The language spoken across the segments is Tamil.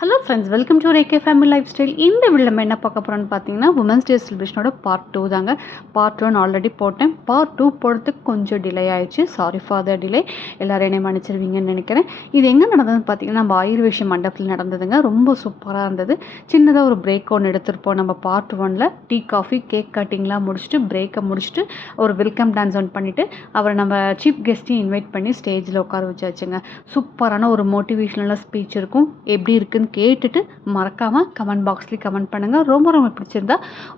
ஹலோ ஃப்ரெண்ட்ஸ், வெல்கம் டு ரேகே ஃபேமிலி லைஃப் ஸ்டைல். இந்த வீடியோவில் நம்ம என்ன பார்க்க போகிறோன்னு பார்த்தீங்கன்னா, உமன்ஸ் டே செலிப்ரேஷனோட பார்ட் 2 தாங்க. பார்ட் 1 ஆல்ரெடி போட்டேன். பார்ட் 2 போடுறதுக்கு கொஞ்சம் டிலே ஆயிடுச்சு. Sorry for the delay. எல்லோரும் என்னை மன்னிச்சிருவீங்கன்னு நினைக்கிறேன். இது எங்கே நடந்ததுன்னு பார்த்தீங்கன்னா, நம்ம ஆயுர்வேஷ மண்டபத்தில் நடந்ததுங்க. ரொம்ப சூப்பராக இருந்தது. சின்னதாக ஒரு பிரேக் ஒன்று எடுத்துருப்போம். நம்ம பார்ட் 1ல் டீ காஃபி கேக் கட்டிங்லாம் முடிச்சுட்டு பிரேக்கை முடிச்சுட்டு ஒரு வெல்கம் டான்ஸ் ஒன் பண்ணிவிட்டு அவரை நம்ம சீஃப் கெஸ்ட்டையும் இன்வைட் பண்ணி ஸ்டேஜில் உட்கார வச்சாச்சுங்க. சூப்பரான ஒரு மோட்டிவேஷ்னலாக ஸ்பீச் இருக்கும். எப்படி இருக்குன்னு கேட்டுட்டு மறக்காமல் கமெண்ட் பாக்ஸ்லேயே கமெண்ட் பண்ணுங்கள். ரொம்ப ரொம்ப பிடிச்சிருந்தா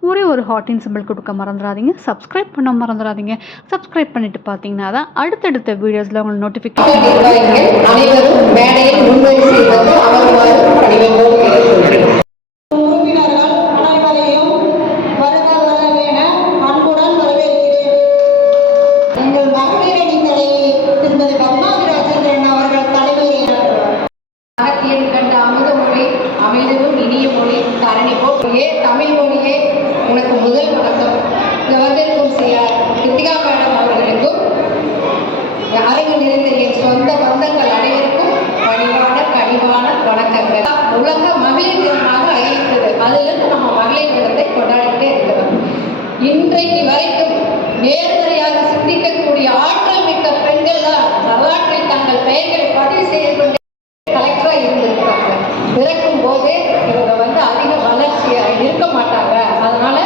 ஒரே ஒரு ஹார்ட்டின் சிம்பிள் கொடுக்க மறந்துடாதீங்க. சப்ஸ்கிரைப் பண்ண மறந்துடாதீங்க. சப்ஸ்கிரைப் பண்ணிட்டு பார்த்தீங்கன்னா தான் அடுத்தடுத்த வீடியோஸில் உங்களுக்கு நோட்டிஃபிகேஷன் அனைவரும் மேடையில் முன்வரிசை வந்து அமருமாறு பணிவோடு கேட்டுக்கொள்கிறேன். தமிழ் மொழியே உனக்கு முதல் வணக்கம். ஜவஹர்லால் சிஆர் கிருத்திகா மேடம் அவர்களுக்கும் அரங்கு நிறைந்த என் சொந்த பந்தங்கள் அனைவருக்கும் பணிவான கனிவான வணக்கங்கள். உலக மகளிர் தினமாக அறிவித்தது. அதிலிருந்து நம்ம மகளிர் தினத்தை கொண்டாடிட்டே இருக்கிறோம். இன்றைக்கு வரைக்கும் நேர்மறையாக சிந்திக்கக்கூடிய ஆற்றல் மிக்க பெண்கள் தான் வரலாற்றில் தங்கள் பெயர்களை பதிவு செய்து கொண்டு கலெக்டராக இருந்திருக்காங்க. பிறக்கும் போதே இவங்க வந்து அதிக வளர்ச்சியாக இருக்க மாட்டாங்க. அதனால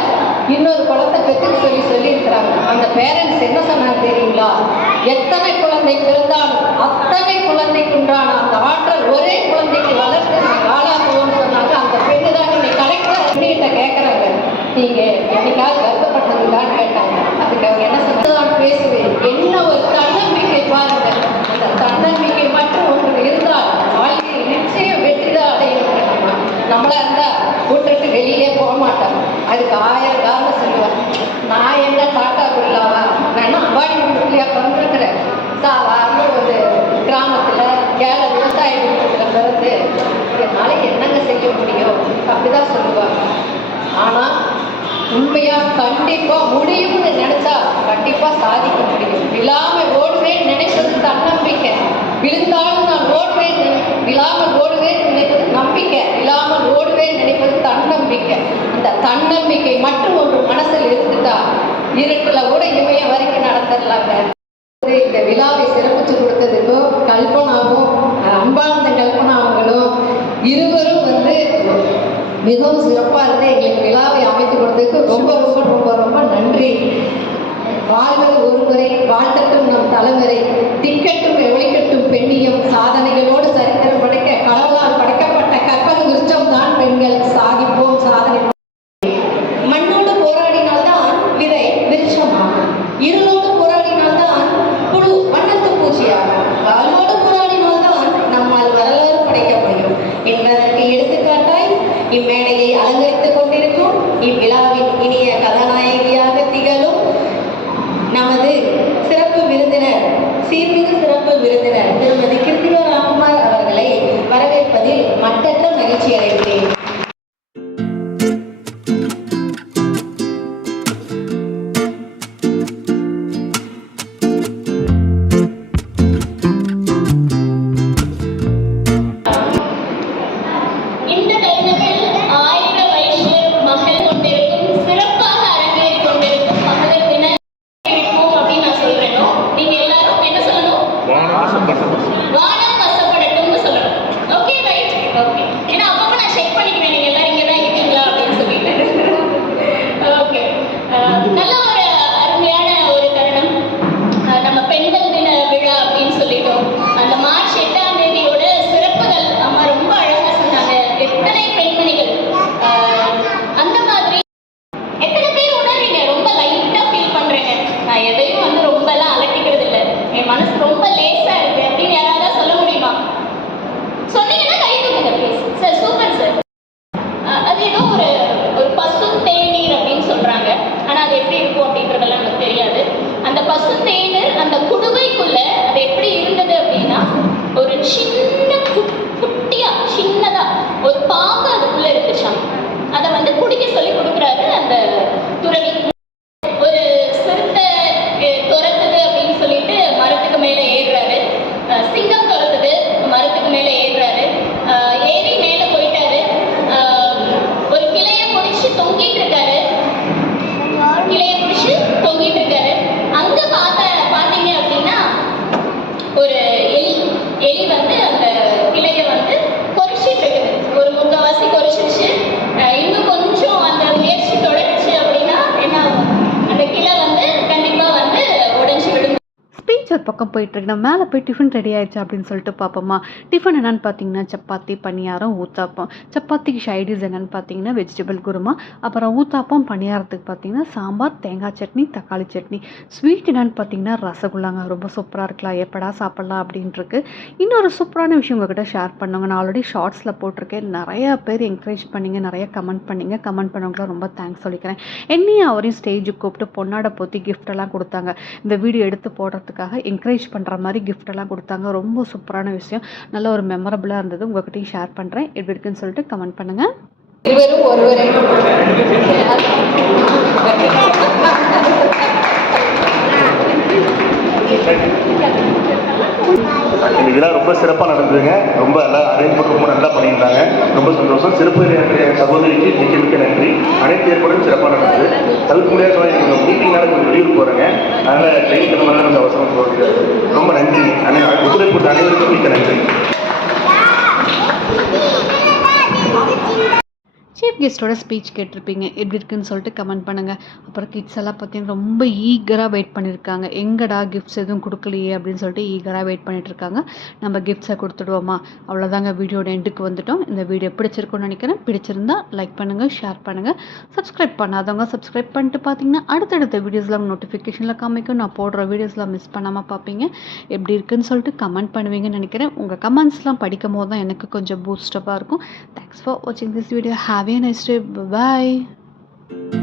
இன்னொரு குழந்தை பெற்றுக்கு சொல்லி இருக்கிறாங்க. அந்த பேரண்ட்ஸ் என்ன சொன்னாங்க தெரியுங்களா? எத்தனை குழந்தை பிறந்தாலும் அத்தனை குழந்தைக்கு உண்டான அந்த ஆற்றல் ஒரே குழந்தைக்கு வளர்த்து நான் ஆளாக்குவோம்னு சொன்னாங்க. அந்த பெண்ணு தான் இன்னைக்கு கலெக்டர் கிட்ட கேட்குறாங்க, நீங்க என்னைக்காவது வருத்தப்பட்டதுதான் கேட்டாங்க. அதுக்கு அவங்க என்ன சொன்னதான் பேசுவேன். என்ன ஒரு தன்னம்பிக்கை பாருங்க. அந்த தன்னம்பிக்கை மட்டும் ஒன்று இருந்தால் வாழ்க்கையில் நிச்சயம் வெற்றிதான் அடையணும். நம்மளா இருந்தா கூட்டுக்கு வெளியிலே போக மாட்டோம். அதுக்கு 1000 காரணம் சொல்லுவாங்க. நான் என்ன டாட்டா பிள்ளாவா? நான் என்ன அம்பாடி பிள்ளையா பிறந்திருக்கிறேன். சாதாரண ஒரு கிராமத்துல ஏழை விவசாய குடும்பத்துல பிறந்து என்னால என்னங்க செய்ய முடியும் அப்படிதான் சொல்லுவாங்க. ஆனா உண்மையா கண்டிப்பா முடியும்னு நினைச்சா கண்டிப்பா சாதிக்க முடியும். விழாமல் ஓடுவேன் நினைப்பது தன்னம்பிக்கை. விழுந்தாலும் நான் ஓடுவேன், விழாமல் ஓடுவேன் நினைப்பது நம்பிக்கை. விழாமல் ஓடுவேன் நினைப்பது தன்னம்பிக்கை. அந்த தன்னம்பிக்கை மட்டும் ஒரு மனசில் இருந்துட்டா இருட்டுல கூட இமைய வரைக்கும் நடந்துடலாங்க. இந்த விழாவை சிறப்பிச்சு கொடுத்ததுக்கும் கல்பனாவும் அன்பானந்த கல்பனா அவங்களும் இருவரும் வந்து மிகவும் சிறப்பாக இருந்து எங்களுக்கு விழாவை அமைத்து கொடுத்ததுக்கு ரொம்ப ரொம்ப ரொம்ப ரொம்ப நன்றி. வாழ்வது ஒருமுறை வாழ்த்தட்டும் நம் தலைமுறை, திக்கட்டும் ஒழிக்கட்டும் பெண்ணியம், சாதனைகளோடு சரித்திரம் படைக்க கடவுளால் படைக்கப்பட்ட கற்பக விருட்சம் தான் பெண்கள். சாதிப்போம் சாதனை. மண்ணோடு போராடினால்தான் விதை விருட்சமாகும். இருளோடு போராடினால்தான் புழு வண்ணத்து பூச்சியாகும். காலோடு போராடினால்தான் நம்மால் வரலாறு படைக்க முடியும் என்பதற்கு எடுத்துக்காட்டாய் இம்மேடையை அலங்கரித்துக் கொண்டிருக்கும் இவ்விழாவின் இனிய கதாநாயகியாக திகழும் நமது சிறப்பு விருந்தினர், சீர்மிகு சிறப்பு விருந்தினர் திருமதி கிருத்திகா ராம்குமார் அவர்களை வரவேற்பதில் மட்டற்ற மகிழ்ச்சி அடைகிறேன். வானம் வசப்படட்டும்னு சொல்லணும். Okay right? ஓகே. ஏன்னா அப்பப்ப ஒரு பக்கம் போயிட்டுருக்கு. நம்ம மேலே போய் டிஃபன் ரெடி ஆயிடுச்சு அப்படின்னு சொல்லிட்டு பார்ப்போமா. டிஃபன் என்னென்னு பார்த்தீங்கன்னா சப்பாத்தி, பணியாரம், ஊத்தாப்பம். சப்பாத்திக்கு சைடிஸ் என்னென்னு பார்த்தீங்கன்னா வெஜிடபிள் குருமா. அப்புறம் ஊத்தாப்பம், பணியாரத்துக்கு பார்த்தீங்கன்னா சாம்பார், தேங்காய் சட்னி, தக்காளி சட்னி. ஸ்வீட் என்னென்னு பார்த்தீங்கன்னா ரசகுல்லாங்க. ரொம்ப சூப்பராக இருக்கலாம், எப்படா சாப்பிட்லாம் அப்படின்ட்டுருக்கு. இன்னொரு சூப்பரான விஷயம் உங்கள்கிட்ட ஷேர் பண்ணுங்க. நான் ஆல்ரெடி ஷார்ட்ஸில் போட்டிருக்கேன். நிறையா பேர் என்கரேஜ் பண்ணிங்க, நிறைய கமெண்ட் பண்ணிங்க. கமெண்ட் பண்ணவங்களாம் ரொம்ப தேங்க்ஸ் சொல்லிக்கிறேன். என்னையும் அவரையும் ஸ்டேஜுக்கு கூப்பிட்டு பொன்னாடை போற்றி கிஃப்டெல்லாம் கொடுத்தாங்க. இந்த வீடியோ எடுத்து போடுறதுக்காக என்கரேஜ் பண்ணுற மாதிரி கிஃப்டெல்லாம் கொடுத்தாங்க. ரொம்ப சூப்பரான விஷயம், நல்ல ஒரு மெமரபுளாக இருந்தது. உங்கள்கிட்டையும் ஷேர் பண்ணுறேன். எப்படி இருக்குன்னு சொல்லிட்டு கமெண்ட் பண்ணுங்கள். இருவரும் ஒருவரை இந்த விழா ரொம்ப சிறப்பாக நடந்ததுங்க. ரொம்ப நல்லா அரேஞ்ச்மெண்ட் ரொம்ப நல்லா பண்ணியிருந்தாங்க. ரொம்ப சந்தோஷம். சிறப்பு சகோதரிக்கு மிக்க மிக்க நன்றி. அனைத்து ஏற்பாடும் சிறப்பாக நடந்தது. தவிர்க்க முடியாத சொன்னால் எனக்கு மீட்டிங்னால கொஞ்சம் வெளியூர் போகிறேங்க. அதனால் ட்ரெயின் கிளம்புறதுனால கொஞ்சம் அவசரம் போகிறது. ரொம்ப நன்றி. ஒத்துழைப்பு அனைவருக்கும் மிக்க நன்றி. சீஃப் கெஸ்ட்டோட ஸ்பீச் கேட்டிருப்பீங்க. எப்படி இருக்குன்னு சொல்லிட்டு கமெண்ட் பண்ணுங்கள். அப்புறம் கிட்ஸ் எல்லாம் பார்த்தீங்கன்னா ரொம்ப ஈகராக வெயிட் பண்ணியிருக்காங்க. எங்கடா கிஃப்ட்ஸ் எதுவும் கொடுக்கலையே அப்படின்னு சொல்லிட்டு ஈகராக வெயிட் பண்ணிட்டுருக்காங்க. நம்ம கிஃப்ட்ஸை கொடுத்துடுவோமா? அவ்வளோதாங்க, வீடியோட எண்டுக்கு வந்துட்டோம். இந்த வீடியோ பிடிச்சிருக்குன்னு நினைக்கிறேன். பிடிச்சிருந்தா லைக் பண்ணுங்கள், ஷேர் பண்ணுங்கள். சப்ஸ்கிரைப் பண்ணாதவங்க சப்ஸ்கிரைப் பண்ணிட்டு பார்த்தீங்கன்னா அடுத்தடுத்த வீடியோஸில் நோட்டிஃபிகேஷனில் காமிக்கும். நான் போடுற வீடியோஸ்லாம் மிஸ் பண்ணாமல் பார்ப்பீங்க. எப்படி இருக்குன்னு சொல்லிட்டு கமெண்ட் பண்ணுவீங்கன்னு நினைக்கிறேன். உங்கள் கமெண்ட்ஸ்லாம் படிக்கும் போது தான் எனக்கு கொஞ்சம் பூஸ்டப்பாக இருக்கும். தேங்க்ஸ் ஃபார் வாட்சிங் this video. Have a nice day. Bye bye.